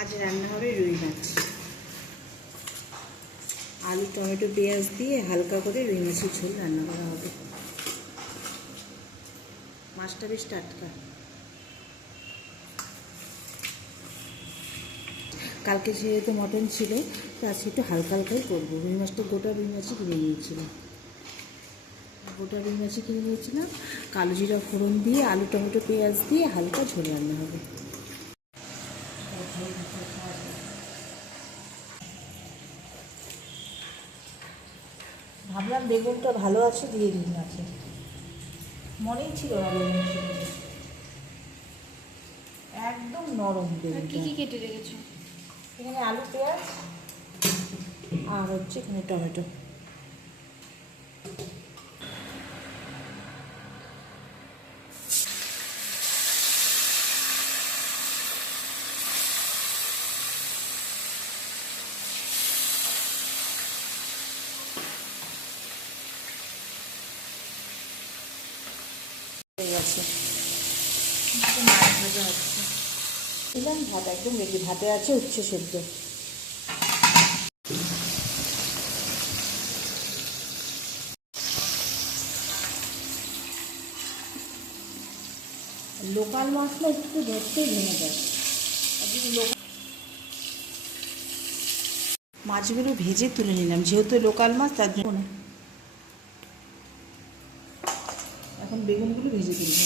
আজ রান্না হবে রুই মাছ। আলু, টমেটো, পেঁয়াজ দিয়ে হালকা করে রুই মাছের ঝোল রান্না করা হবে। মাছটা বেশ টাটকা। কালকে যেহেতু মটন ছিল, তো আজকে একটু হালকা হালকাই করব। রুই মাছটা গোটা রুই মাছই কিনে নিয়েছিলাম। গোটা রুই মাছই কিনে নিয়েছিলাম। কালো জিরা ফোড়ন দিয়ে আলু, টমেটো, পেঁয়াজ দিয়ে হালকা ঝোল রান্না হবে। ভাবলাম বেগুনটা ভালো আছে দিয়ে দিন আছে মনেই ছিল না বেগুন একদম নরম কি কি কেটে রেখেছো? এখানে আলু পেঁয়াজ আর হচ্ছে এখানে টমেটো। হচ্ছে দিলাম ভাত একদম রেডি ভাতে আছে উচ্ছে সেদ্ধ। লোকাল মাছ না একটু ধরতেই ভেঙে যায়। মাছগুলো ভেজে তুলে নিলাম যেহেতু লোকাল মাছ তার জন্য এখন বেগুনগুলো ভেজে তুলব।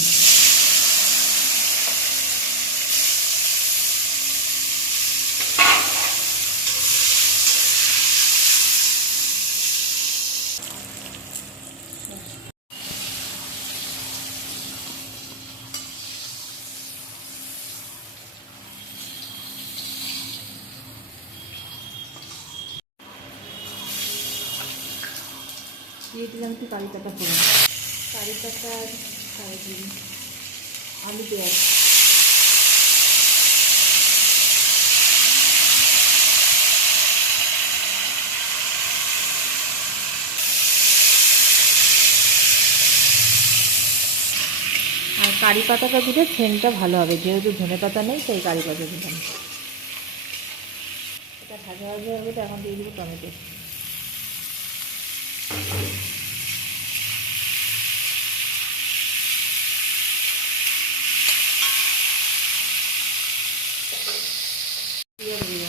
দিয়ে দিলাম একটু কারি পাতা কারি পাতা কারি আলু পেঁয়াজ। কারি পাতাটা দিলে ফ্লেমটা ভালো হবে, যেহেতু ধনে পাতা নেই, তাই কারি পাতা দিলাম। এটা ভাজা ভাজা হবে এখন দিয়ে দিব টমেটো পেঁয়াজ দিব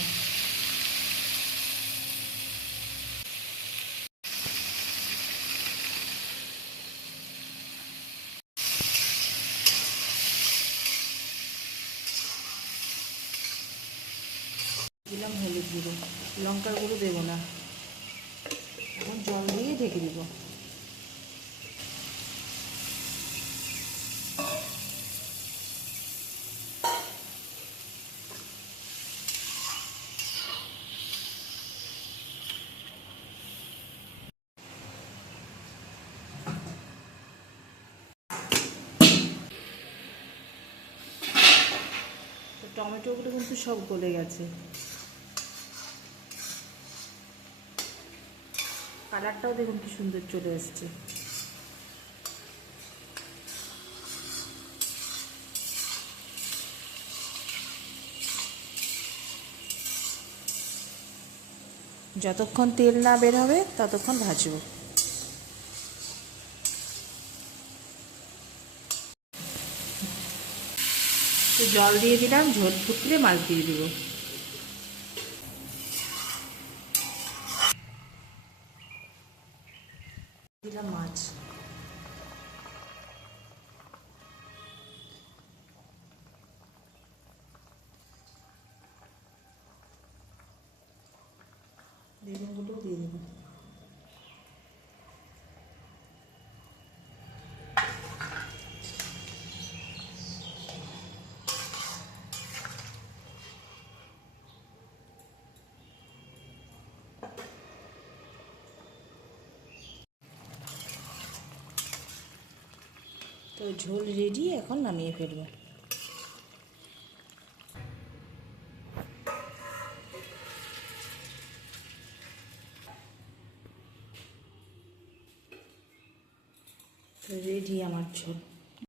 দিলাম হলুদ গুঁড়ো। লঙ্কার গুঁড়ো দেবো না। এখন জল দিয়ে ঢেকে দিব। টমেটোগুলো কিন্তু সব গলে গেছে। কালারটাও দেখুন কি সুন্দর চলে এসছে। যতক্ষণ তেল না বের হবে, ততক্ষণ ভাজবো। জল দিয়ে দিলাম, ঝোল ফুটলে মাছ দিয়ে দিব। বেগুনগুলো দিয়ে দেবো। তো ঝোল রেডি এখন নামিয়ে ফেলব। রেডি আমার ঝোল